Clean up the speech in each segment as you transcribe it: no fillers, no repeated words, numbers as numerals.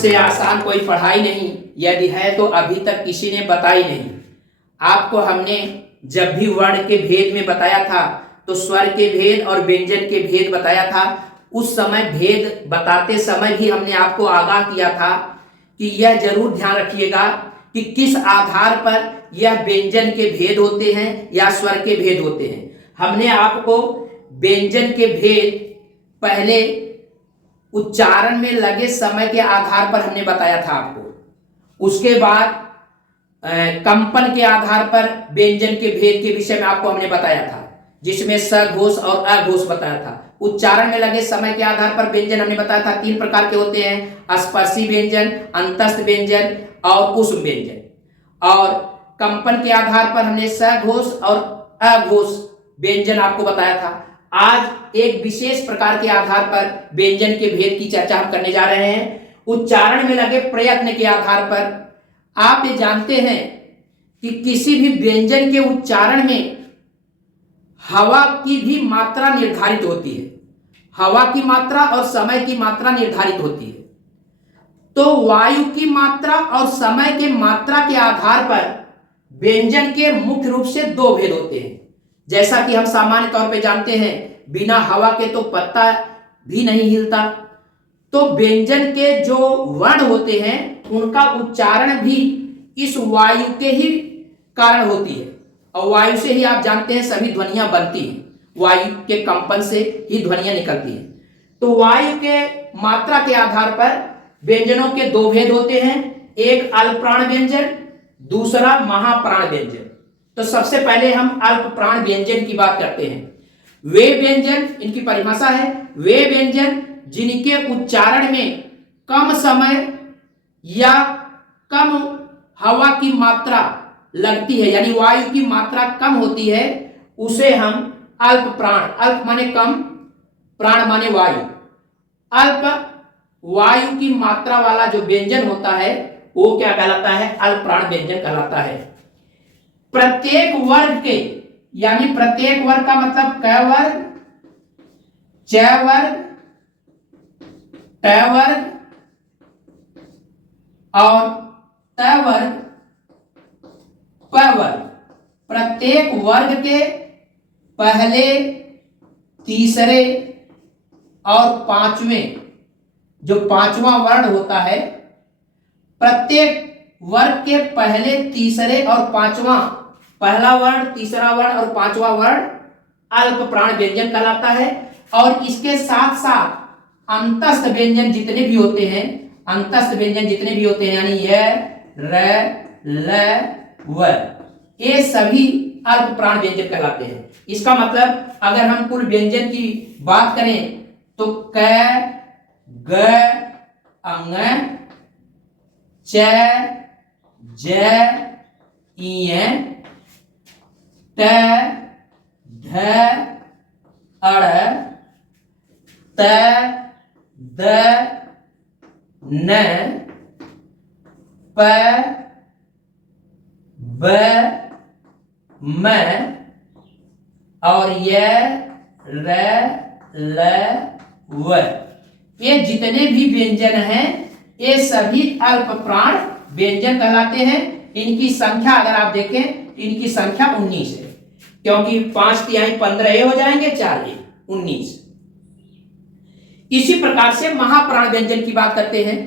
इससे आसान कोई पढ़ाई नहीं, यदि है तो अभी तक किसी ने बताई नहीं। आपको हमने जब भी वर्ण के भेद में बताया था तो स्वर के भेद और व्यंजन के भेद बताया था। उस समय भेद बताते समय भी हमने आपको आगाह किया था कि यह जरूर ध्यान रखिएगा कि किस आधार पर यह व्यंजन के भेद होते हैं या स्वर के भेद होते हैं। हमने आपको व्यंजन के भेद पहले उच्चारण में लगे समय के आधार पर हमने बताया था आपको। उसके बाद कंपन के आधार पर व्यंजन के भेद के विषय में आपको हमने बताया था, जिसमें स घोष और अघोष बताया था। उच्चारण में लगे समय के आधार पर व्यंजन हमने बताया था 3 प्रकार के होते हैं, स्पर्शी व्यंजन, अंतस्थ व्यंजन और उष्म व्यंजन। और कंपन के आधार पर हमने स घोष और अघोष व्यंजन आपको बताया था। आज एक विशेष प्रकार के आधार पर व्यंजन के भेद की चर्चा हम करने जा रहे हैं। उच्चारण में लगे प्रयत्न के आधार पर आप ये जानते हैं कि किसी भी व्यंजन के उच्चारण में हवा की भी मात्रा निर्धारित होती है। हवा की मात्रा और समय की मात्रा निर्धारित होती है। तो वायु की मात्रा और समय के मात्रा के आधार पर व्यंजन के मुख्य रूप से 2 भेद होते हैं। जैसा कि हम सामान्य तौर पे जानते हैं, बिना हवा के तो पत्ता भी नहीं हिलता। तो व्यंजन के जो वर्ण होते हैं उनका उच्चारण भी इस वायु के ही कारण होती है। और वायु से ही आप जानते हैं सभी ध्वनियां बनती हैं, वायु के कंपन से ही ध्वनियां निकलती हैं। तो वायु के मात्रा के आधार पर व्यंजनों के 2 भेद होते हैं, एक अल्प प्राण व्यंजन, दूसरा महाप्राण व्यंजन। तो सबसे पहले हम अल्प प्राण व्यंजन की बात करते हैं। वे व्यंजन, इनकी परिभाषा है, वे व्यंजन जिनके उच्चारण में कम समय या कम हवा की मात्रा लगती है, यानी वायु की मात्रा कम होती है, उसे हम अल्प प्राण, अल्प माने कम, प्राण माने वायु, अल्प वायु की मात्रा वाला जो व्यंजन होता है वो क्या कहलाता है? अल्प प्राण व्यंजन कहलाता है। प्रत्येक वर्ग के, यानी प्रत्येक वर्ग का मतलब क वर्ग, च वर्ग, ट वर्ग और त वर्ग, प वर्ग, प्रत्येक वर्ग के पहले, तीसरे और 5वें, जो 5वां वर्ण होता है, प्रत्येक वर्ग के पहले, तीसरे और 5वां, पहला वर्ण, तीसरा वर्ण और 5वां वर्ण अल्प प्राण व्यंजन कहलाता है। और इसके साथ साथ अंतस्थ व्यंजन जितने भी होते हैं, अंतस्थ व्यंजन जितने भी होते हैं, यानी य, र, ल, व, ये सभी अल्प प्राण व्यंजन कहलाते हैं। इसका मतलब अगर हम कुल व्यंजन की बात करें तो क, ग, अंग, च, ज, इ, ट, ध, अड़, त, द, न, प, ब, म और य, र, ल, व, ये जितने भी व्यंजन हैं ये सभी अल्प प्राण व्यंजन कहलाते हैं। इनकी संख्या अगर आप देखें, इनकी संख्या 19 है, क्योंकि 5 तिहाई 15 ये हो जाएंगे, 4 ये 19। इसी प्रकार से महाप्राण व्यंजन की बात करते हैं।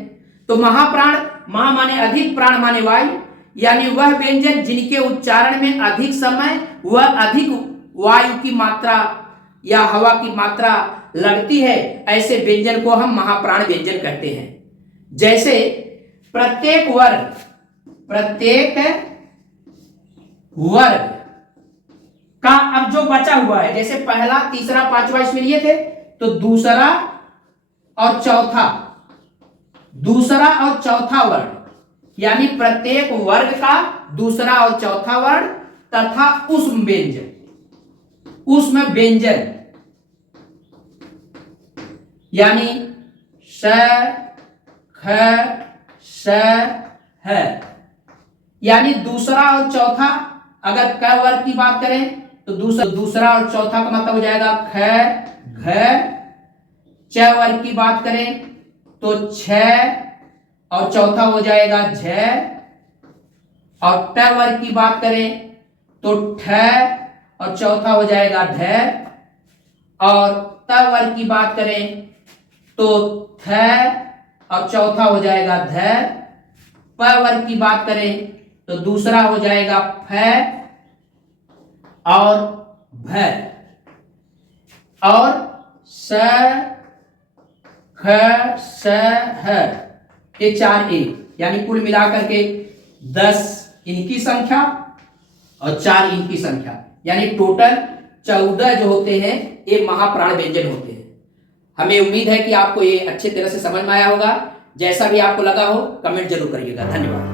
तो महाप्राण, महा माने अधिक, प्राण माने वायु, यानी वह व्यंजन जिनके उच्चारण में अधिक समय व अधिक वायु की मात्रा या हवा की मात्रा लगती है, ऐसे व्यंजन को हम महाप्राण व्यंजन कहते हैं। जैसे प्रत्येक वर्ग, प्रत्येक वर्ग का अब जो बचा हुआ है, जैसे पहला, तीसरा, 5वां इसमें लिए थे, तो दूसरा और चौथा, दूसरा और चौथा वर्ण, यानी प्रत्येक वर्ग का दूसरा और चौथा वर्ण तथा उष्म व्यंजन, उष्म व्यंजन यानी स, ख, स, ह, यानी दूसरा और चौथा, अगर क वर्ग की बात करें तो दूसरा और चौथा का मतलब हो जाएगा ख, घ। च वर्ग की बात करें तो छ और चौथा हो जाएगा झ। और ट वर्ग की बात करें तो ठ और चौथा हो जाएगा ध। और त वर्ग की बात करें तो थ और चौथा हो जाएगा ध। प वर्ग की बात करें तो दूसरा हो जाएगा फ और भ। और स ख स ह ये 4 एक, यानी कुल मिलाकर के 10 इनकी संख्या और 4 इनकी संख्या, यानी टोटल 14 जो होते हैं ये महाप्राण व्यंजन होते हैं। हमें उम्मीद है कि आपको ये अच्छे तरह से समझ में आया होगा। जैसा भी आपको लगा हो कमेंट जरूर करिएगा। धन्यवाद।